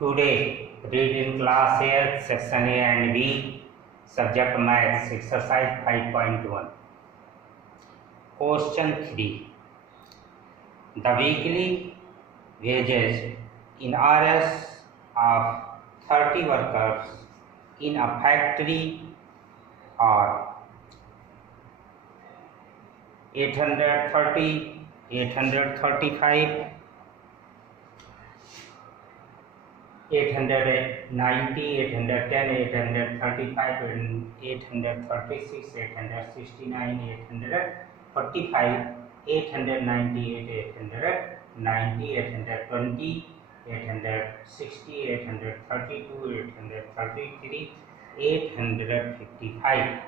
Today, read in class 8, section A and B, subject maths, exercise 5.1. Question 3. The weekly wages in RS of 30 workers in a factory are 830, 835, 890, 810, 835, and 836, 869, 845, 898, 890, 820, 860, 832, 833, 855,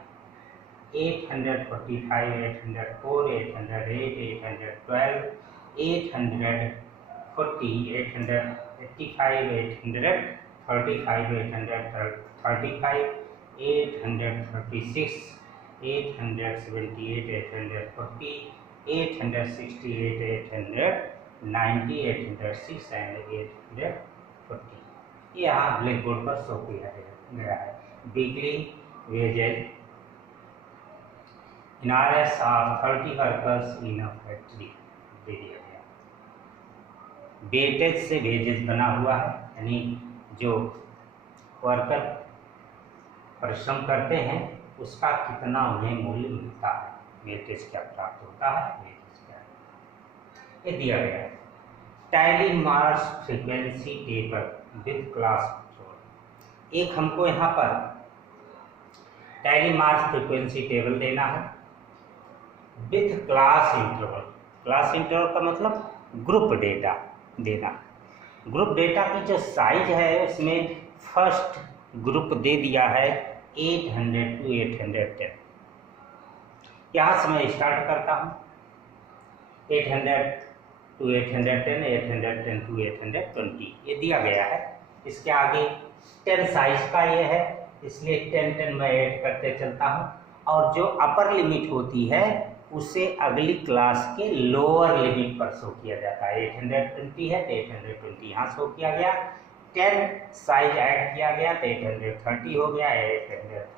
845, 804, 808, 812, 840, 885, 835, 835, 836, 878, 840, 868, 890, 806 and 840. यहाँ black board पर show किया गया है. Weekly wages in RS of 30 workers in a factory दे दिया गया. Weightage से wages बना हुआ है, यानी जो वर्कर परिश्रम करते हैं उसका कितना उन्हें मूल्य मिलता है, वेटेज क्या प्राप्त होता है, वेटेज क्या है, ये दिया गया है. Tally marks frequency table with class control. एक हमको यहाँ पर टैली मार्क्स फ्रीक्वेंसी टेबल देना है with class interval. Class interval का मतलब ग्रुप डेटा देना. ग्रुप डेटा की जो साइज है उसमें फर्स्ट ग्रुप दे दिया है 800 to 810. यहाँ से मैं स्टार्ट करता हूँ 800 to 810, 810 to 820 ये दिया गया है. इसके आगे 10 साइज का ये है, इसलिए 10 मैं ऐड करते चलता हूँ. और जो अपर लिमिट होती है उसे अगली क्लास के लोअर लिमिट पर शो किया जाता है. 820 है तो 820 यहाँ शो किया गया. 10 साइज ऐड किया गया तो 830 हो गया.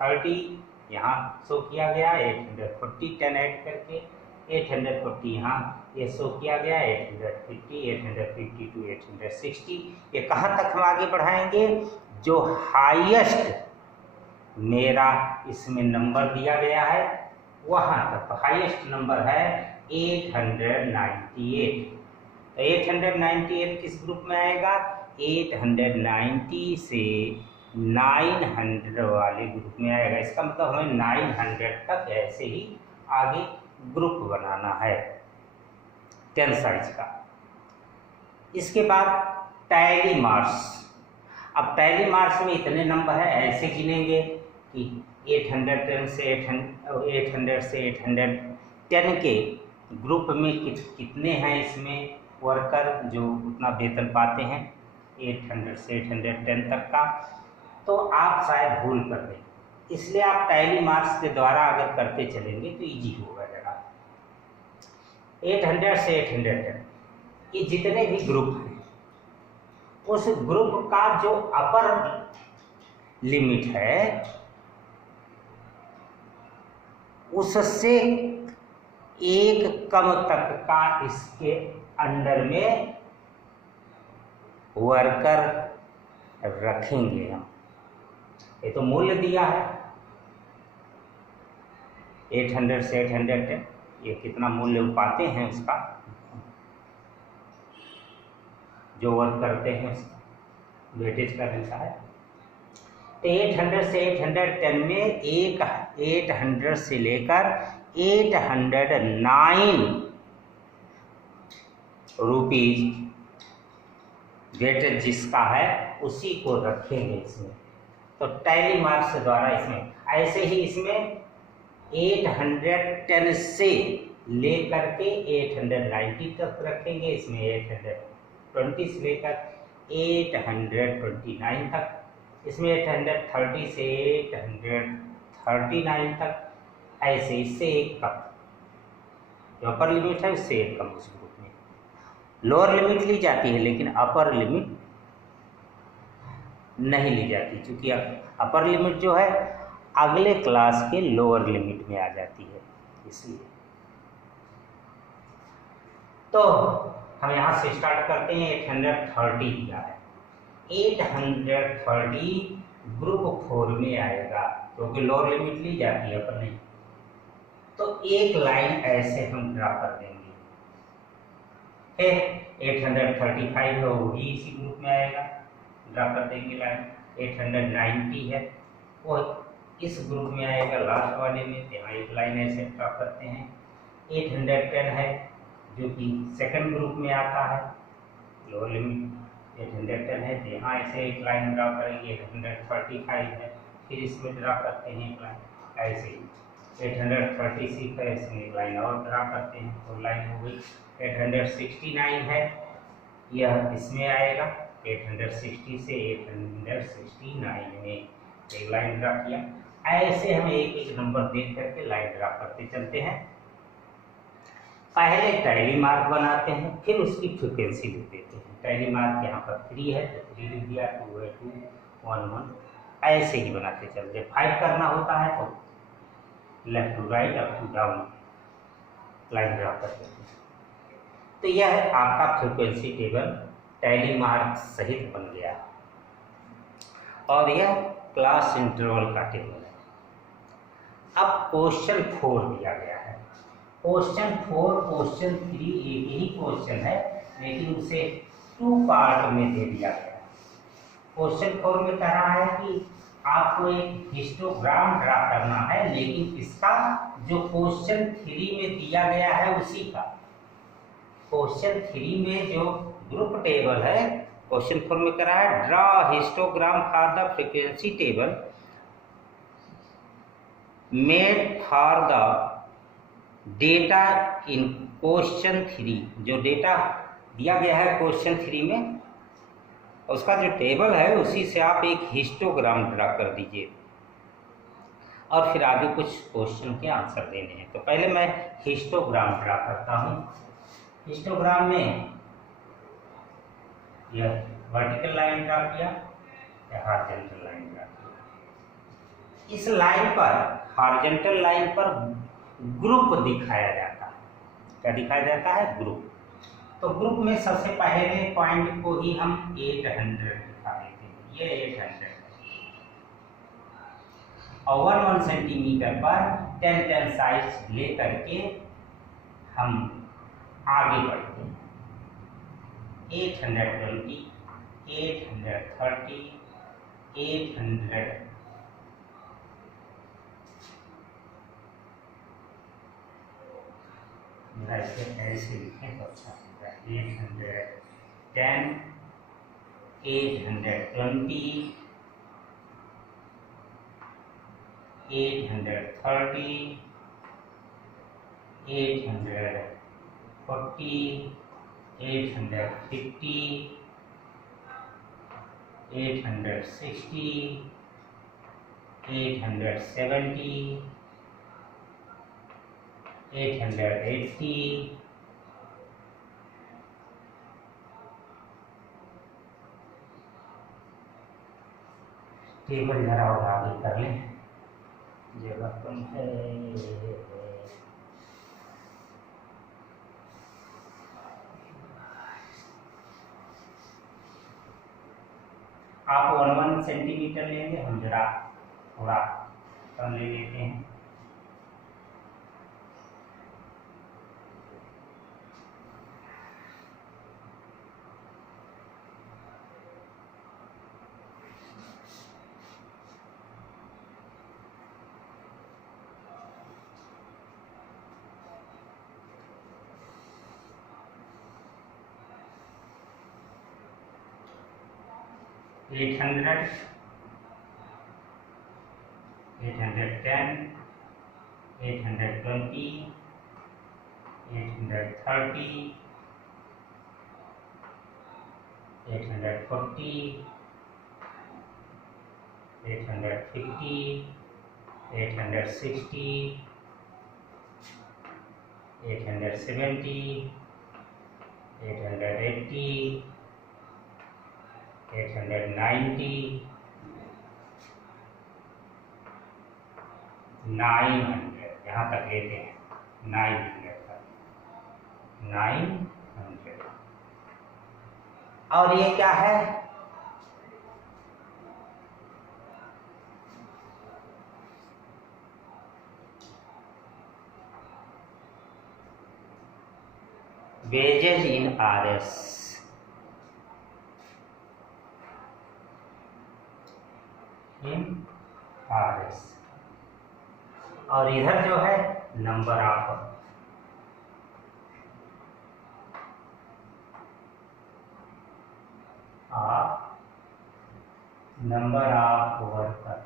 830 यहाँ शो किया गया. 840 10 ऐड करके 840 यहाँ ये शो किया गया. 850, 850 to 860. ये कहाँ तक हम आगे बढ़ाएंगे? जो हाईएस्ट मेरा इसमें नंबर दिया गया है वहाँ तक. हाईएस्ट नंबर है 898. तो 898 किस ग्रुप में आएगा? 890 से 900 वाले ग्रुप में आएगा. इसका मतलब हमें 900 तक ऐसे ही आगे ग्रुप बनाना है 10 साइज का. इसके बाद टैली मार्क्स. अब टैली मार्क्स में इतने नंबर है, ऐसे गिनेंगे कि 810 से 800 से 810 के ग्रुप में कितने हैं इसमें वर्कर जो उतना वेतन पाते हैं 800 से 810 तक का. तो आप शायद भूल कर दें, इसलिए आप टैली मार्क्स के द्वारा अगर करते चलेंगे तो इजी होगा जरा. 800 से 810 ये जितने भी ग्रुप हैं उस ग्रुप का जो अपर लिमिट है उससे एक कम तक का इसके अंडर में वर्कर रखेंगे हम. ये तो मूल्य दिया है 800 से 810. ये कितना मूल्य पाते हैं उसका जो वर्क करते हैं उसका वेटेज का रहता है. तो 800 से 810 में 800 से लेकर 809 रुपीज वेटेज जिसका है उसी को रखेंगे इसमें. तो टैली मार्क्स द्वारा इसमें ऐसे ही इसमें 810 से लेकर के 890 तक रखेंगे. इसमें 820 से लेकर 829 तक. इसमें 830 से 839 तक. ऐसे इससे एक कम जो अपर लिमिट है उससे एक कम उस ग्रुप में. लोअर लिमिट ली जाती है लेकिन अपर लिमिट नहीं ली जाती, क्योंकि अपर लिमिट जो है अगले क्लास के लोअर लिमिट में आ जाती है, इसलिए। तो हम यहाँ से स्टार्ट करते हैं। 830 दिया है, 830 ग्रुप 4 में आएगा, क्योंकि लोअर लिमिट ली जाती है अपर नहीं। तो एक लाइन ऐसे हम ड्रा कर देंगे। 835 है, वो भी इसी ग्रुप में आएगा, ड्रा कर देंगे लाइन। 890 है, वो इस ग्रुप में आएगा लास्ट वाले में, यहाँ एक लाइन ऐसे ड्रा करते हैं। 810 है, जो कि सेकंड ग्रुप में आता है, लोअर लिमिट 810 है, तो यहाँ ऐसे एक लाइन ड्रा करेंगे। 835 है, फिर इसमें ड्रा करते हैं एक लाइन ऐसे ही। 836 है, इसमें एक लाइन और ड्रा करते हैं, तो लाइन हो गई। 869 है, यह इसमें आएगा। 860 से 869 में एक लाइन ड्रा किया। ऐसे हम एक एक नंबर देख करके लाइन ड्रा करते चलते हैं। पहले टैली मार्क बनाते हैं, फिर उसकी फ्रिक्वेंसी लिख देते हैं। टैली मार्क यहाँ पर 3 है, तो 3 लिख दिया, 2 है 2, 1 1, ऐसे ही बनाते चलते। 5 करना होता है तो left to right, up to down line draw कर देते हैं। तो यह है आपका फ्रिक्वेंसी टेबल, टैली मार्क सहित बन गया, और यह क्लास इंटरवल का टेबल है। अब क्वेश्चन 4 दिया गया है। क्वेश्चन 4, क्वेश्चन 3 एक ही क्वेश्चन है, लेकिन उसे 2 पार्ट में दे दिया गया है। क्वेश्चन 4 में कह रहा है कि आपको एक हिस्टोग्राम ड्रा करना है, लेकिन इसका जो क्वेश्चन 3 में दिया गया है उसी का। क्वेश्चन 3 में जो ग्रुप टेबल है, क्वेश्चन 4 में कह रहा है draw histogram for the frequency table made for the data in question 3। जो डेटा दिया गया है क्वेश्चन 3 में, उसका जो टेबल है उसी से आप एक हिस्टोग्राम ड्रा कर दीजिए, और फिर आगे कुछ क्वेश्चन के आंसर देने हैं। तो पहले मैं हिस्टोग्राम ड्रा करता हूँ। हिस्टोग्राम में यह वर्टिकल लाइन ड्रा किया, या हॉरिजॉन्टल लाइन ड्रा किया। इस लाइन पर, हॉरिजॉन्टल लाइन पर ग्रुप दिखाया जाता है। क्या दिखाया जाता है? ग्रुप। तो ग्रुप में सबसे पहले पॉइंट को ही हम 800 दिखा देते हैं, ये 800, और 1 सेंटीमीटर पर 10 साइज ले करके हम आगे बढ़ते हैं। 820, 830, 800, ऐसे लिखें तो अच्छा होगा। 810, 820, 830, 840, 850, 860, 870, 880, टेबल जरा और आगे कर लें, जगह कम है। आप 1 सेंटीमीटर लेंगे, हम जरा थोड़ा कम ले लेते हैं। एट हंड्रेड, 810, 820, 830, 840, 850, 860, 870, 880, 890, 900, यहाँ तक लेते हैं 900 तक, 900। और ये क्या है? वेजेज इन RS, और इधर जो है नंबर ऑफ वर्कर।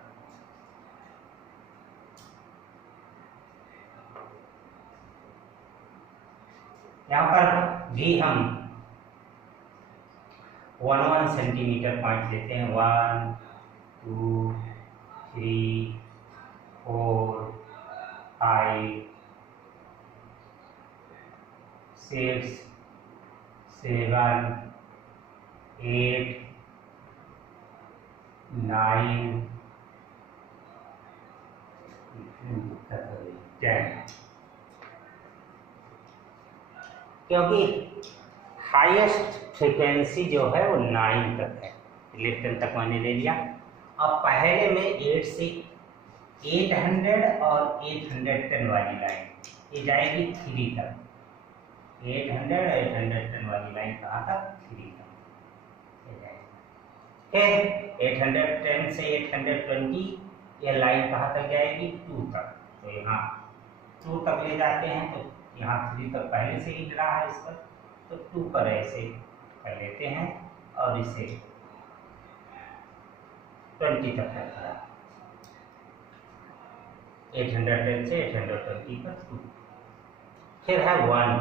यहाँ पर भी हम 1 सेंटीमीटर पॉइंट लेते हैं। 1 2 3 4 5 6 7 8 9 10। क्योंकि हाईएस्ट फ्रीक्वेंसी जो है वो 9 तक है, 11 तक मैंने ले लिया। अब पहले में 8 से 800 और 810 वाली लाइन ये जाएगी 3 तक। 800 और 810 वाली लाइन कहाँ तक? 3 तक फिर 810 से 820 ये लाइन कहाँ तक जाएगी? 2 तक। तो यहाँ 2 तक ले जाते हैं, तो यहाँ 3 तक पहले से ही डरा है इस पर, तो 2 पर ऐसे कर लेते हैं और इसे 20 तक रखा है। 810 से 820 पर 2। फिर है 1,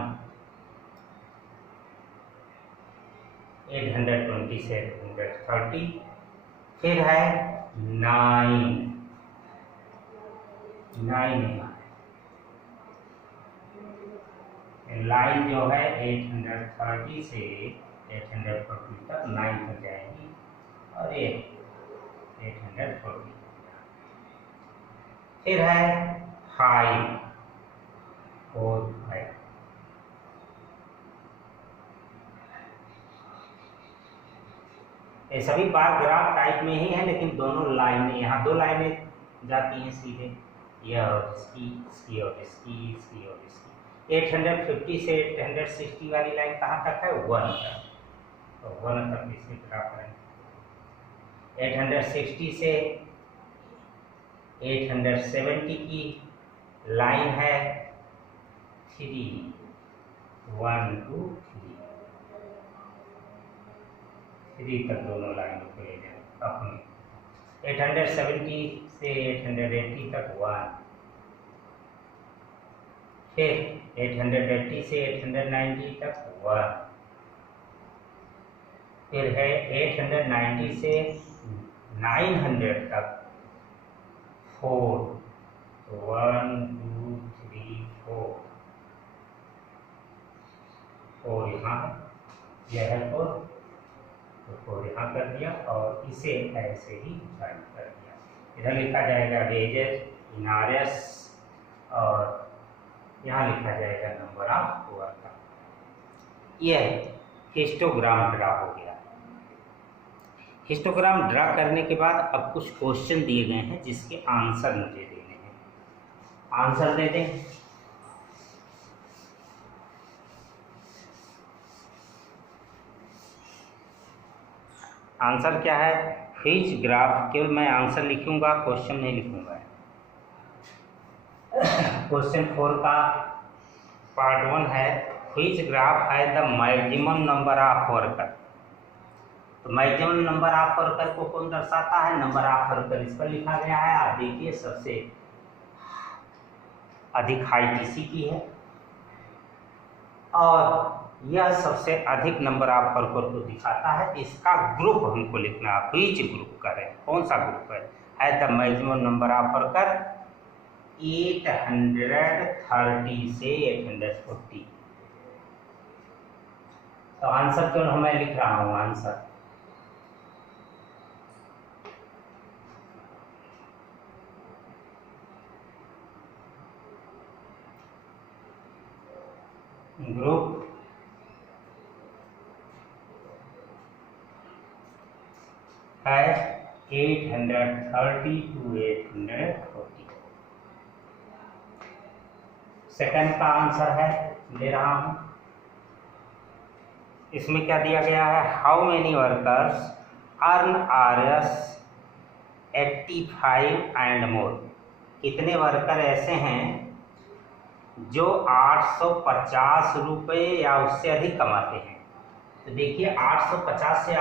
820 से 830। फिर है 9 लाइन जो है 830 से 840 तक 9 तक जाएगी और ये 840। फिर है 5 4 5। ये सभी बार ग्राफ टाइप में ही है, लेकिन दोनों लाइनें, यहाँ 2 लाइनें जाती हैं सीधे, यह और इसकी और इसकी और इसकी। 850 से 860 वाली लाइन कहाँ तक है? 1 तक। तो 1 तक इसे ग्राफ करेंगे। 860 से 870 की लाइन है 3, 1 2 3 तक दोनों लाइनों को ले जाए अपने। 870 से 880 तक 1। फिर 880 से 890 तक 1। फिर है 890 से 900 तक 4। 1 2 3 4 4 यहाँ है, यह है 4, तो 4 यहाँ कर दिया और इसे ऐसे ही ज्वाइन कर दिया। इधर लिखा जाएगा वेजेस इन RS और यहाँ लिखा जाएगा नंबर ऑफ वर्कर। यह हिस्टोग्राम ड्रा हो गया। हिस्टोग्राम ड्रा करने के बाद अब कुछ क्वेश्चन दिए गए हैं जिसके आंसर मुझे देने हैं। आंसर दे दें। आंसर क्या है? व्हिच ग्राफ, केवल मैं आंसर लिखूंगा, क्वेश्चन नहीं लिखूंगा। क्वेश्चन 4 का पार्ट 1 है, व्हिच ग्राफ है the maximum number of worker. तो मैक्सिमम नंबर ऑफ वर्कर को कौन दर्शाता है? नंबर ऑफ वर्कर इस पर लिखा गया है। आप देखिए सबसे अधिक हाइट इसी की है और यह सबसे अधिक नंबर ऑफ वर्कर को दिखाता है। इसका ग्रुप हमको लिखना है, व्हिच ग्रुप का है, कौन सा ग्रुप है the maximum number of worker 830 से 840। तो आंसर क्यों मैं लिख रहा हूँ? Answer group has 830 to 840। Second का आंसर है, ले रहा हूं। इसमें क्या दिया गया है, how many workers earn RS 85 and more. कितने वर्कर ऐसे हैं जो 850 रुपये या उससे अधिक कमाते हैं। तो देखिए 850 से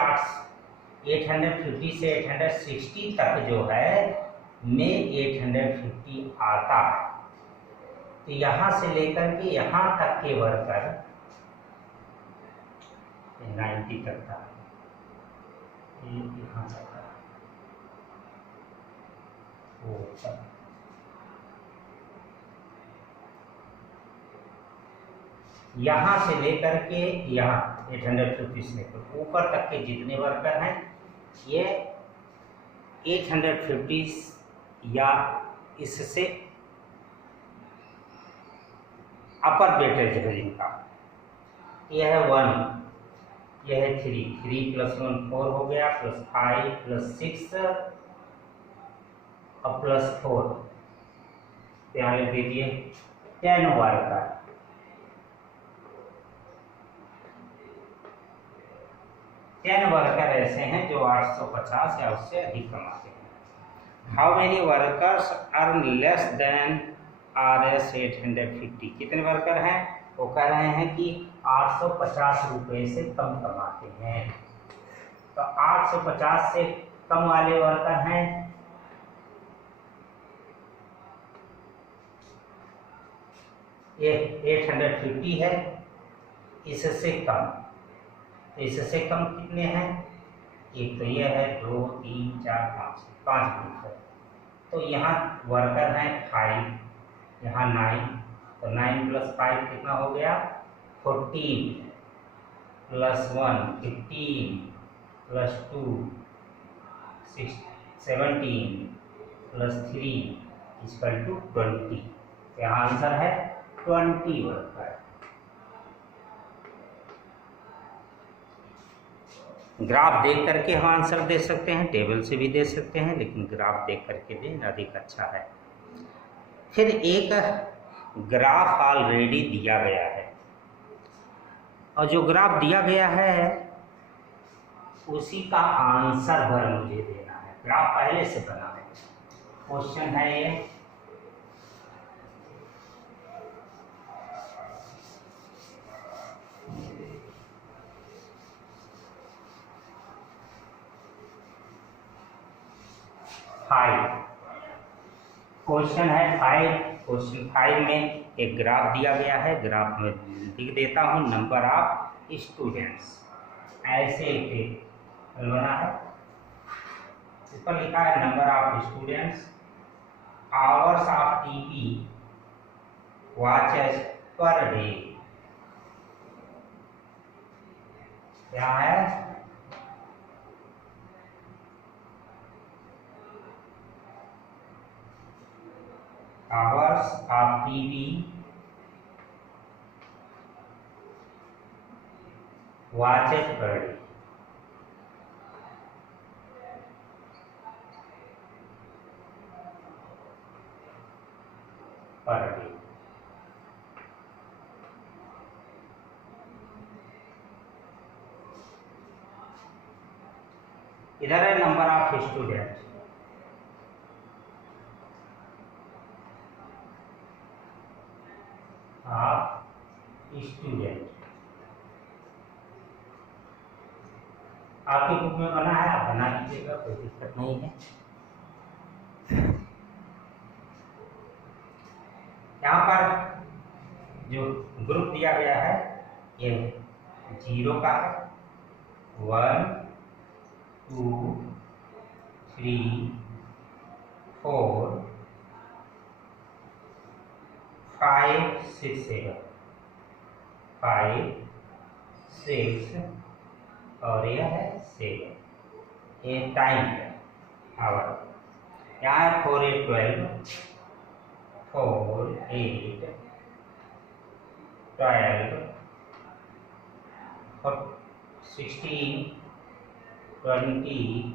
850 से 860 तक जो है में 850 आता है। तो यहाँ से लेकर के यहाँ तक के वर्कर 90 तक था, यहाँ तक था, वो तक। यहाँ से लेकर के यहाँ 850 से लेकर ऊपर तक के जितने वर्कर हैं ये 850 या इससे अपर वेटेज है जिनका। यह है 1, यह है 3 + 1 4 हो गया, +5 + 6 और +4, यहाँ लिख दीजिए 10 वर्कर। 10 वर्कर ऐसे हैं जो 850 या उससे अधिक कमाते हैं। How many workers earn less than RS 850। कितने वर्कर हैं, वो कह रहे हैं कि 850 रुपये से कम कमाते हैं। तो 850 से कम वाले वर्कर हैं ये 850 है, इससे कम। इससे कम कितने हैं, एक तो ये है 2 3 4 5 ग्रुप है। तो यहाँ वर्कर हैं 5, यहाँ 9, तो 9 + 5 कितना हो गया 14, +1 15, +2 17, +3 = 20। यहाँ आंसर है 20 वर्कर। ग्राफ देख करके हम आंसर दे सकते हैं, टेबल से भी दे सकते हैं, लेकिन ग्राफ देख करके दें अधिक अच्छा है। फिर एक ग्राफ ऑलरेडी दिया गया है और जो ग्राफ दिया गया है उसी का आंसर भर मुझे देना है। ग्राफ पहले से बना है, क्वेश्चन है ये। क्वेश्चन है 5। क्वेश्चन 5 में एक ग्राफ दिया गया है। ग्राफ में लिख देता हूँ नंबर ऑफ स्टूडेंट्स। ऐसे एक बना है, इस पर लिखा है number of students, hours of TP watches per day. क्या है, hours of TV watches per day। इधर है नंबर ऑफ स्टूडेंट, स्टूडेंट आपकी बुक में बना है, आप बना लीजिएगा, कोई दिक्कत नहीं है। यहाँ पर जो ग्रुप दिया गया है ये 0 का है, 1 2 3 4 5 6 7 5 6 और यह है 7। ये टाइम है, आवर। यहाँ है 4 8 12 4 8 12 16, 20,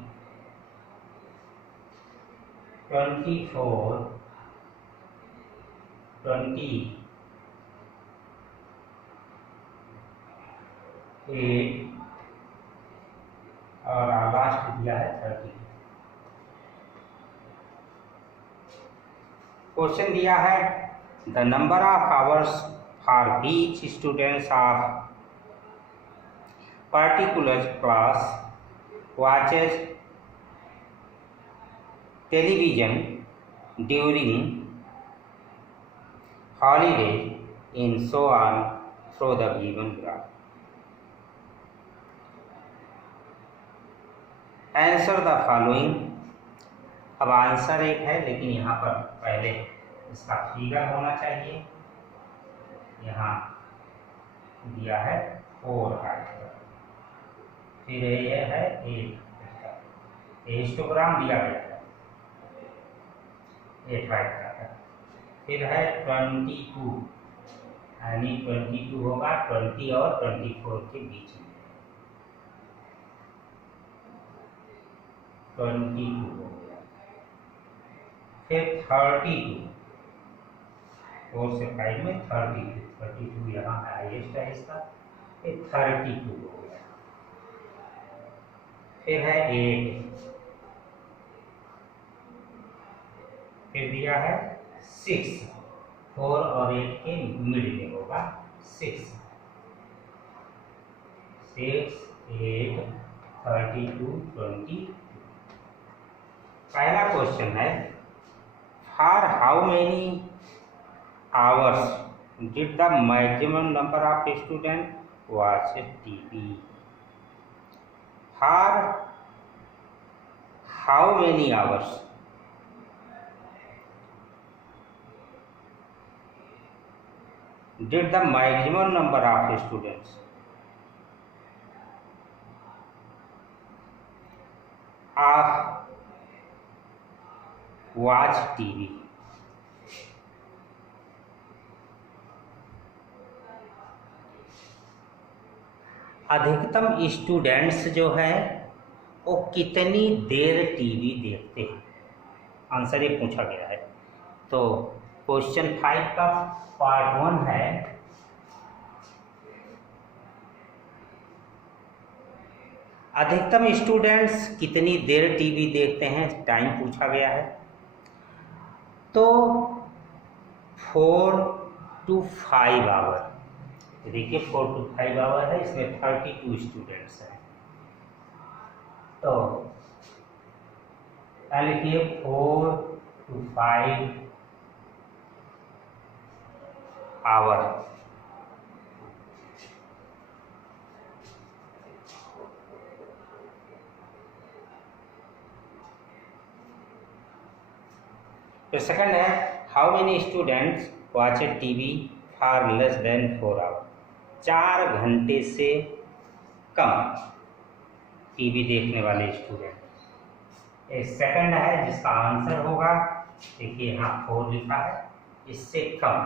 24, 28 और लास्ट दिया है 30। क्वेश्चन दिया है the number of hours for each students of particular class watches television during holidays and so on through the given graph. Answer the following. अब आंसर एक है, लेकिन यहाँ पर पहले इसका फिगर होना चाहिए। यहाँ दिया है 4 हाइट, फिर ये है 8, हिस्टोग्राम दिया गया है 8 हाइट का है। फिर है 22, यानी 22 होगा 20 और 24 के बीच में, 22 हो गया। फिर 32, 4 से 5 में 32 यहाँ हाईएस्ट है इसका, फिर 32 हो गया। फिर है 8, फिर दिया है 6, 4 और 8 के मिड में होगा 6, 8, 32, 20। पहला क्वेश्चन है for how many hours did the maximum number of student watch TV. For how many hours did the maximum number of students of watch TV? अधिकतम स्टूडेंट्स जो है वो कितनी देर टीवी देखते हैं, आंसर ये पूछा गया है। तो क्वेश्चन 5 का पार्ट 1 है अधिकतम स्टूडेंट्स कितनी देर टीवी देखते हैं, टाइम पूछा गया है। तो 4 to 5 आवर, देखिए 4 to 5 आवर है, इसमें 32 स्टूडेंट्स हैं। तो लिखिए 4 to 5 आवर। तो सेकंड है how many students watch TV for less than 4 hour, 4 घंटे से कम टीवी देखने वाले स्टूडेंट। सेकंड है जिसका आंसर होगा, देखिए यहाँ 4 लिखा है, इससे कम।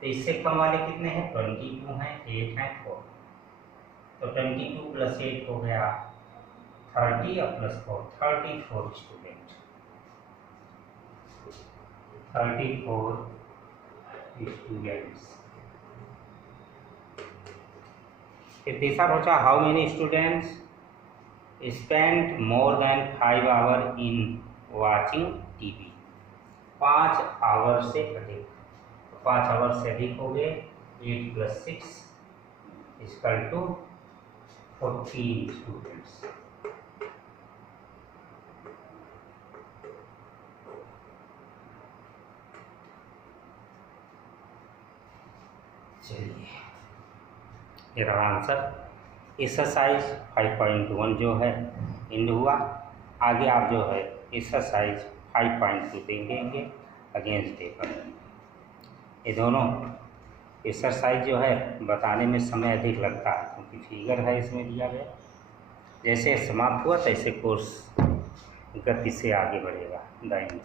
तो इससे कम वाले कितने हैं, 22 हैं, 8 हैं, 4। तो 22 + 8 हो गया 30 और +4 34 स्टूडेंट, 34 स्टूडेंट्स। फिर तीसरा पूछा how many students spend more than 5 hour in watching TV, 5 hour से अधिक। 5 आवर से अधिक हो गए 8 + 6 = 14 स्टूडेंट्स। चलिए ये रहा आंसर। एक्सरसाइज 5.1 जो है एंड हुआ। आगे आप जो है एक्सरसाइज 5.2 देंगे अगेंस्ट पेपर। ये दोनों एक्सरसाइज जो है बताने में समय अधिक लगता है क्योंकि फिगर है इसमें दिया गया। जैसे समाप्त हुआ तैसे कोर्स गति से आगे बढ़ेगा दाएं।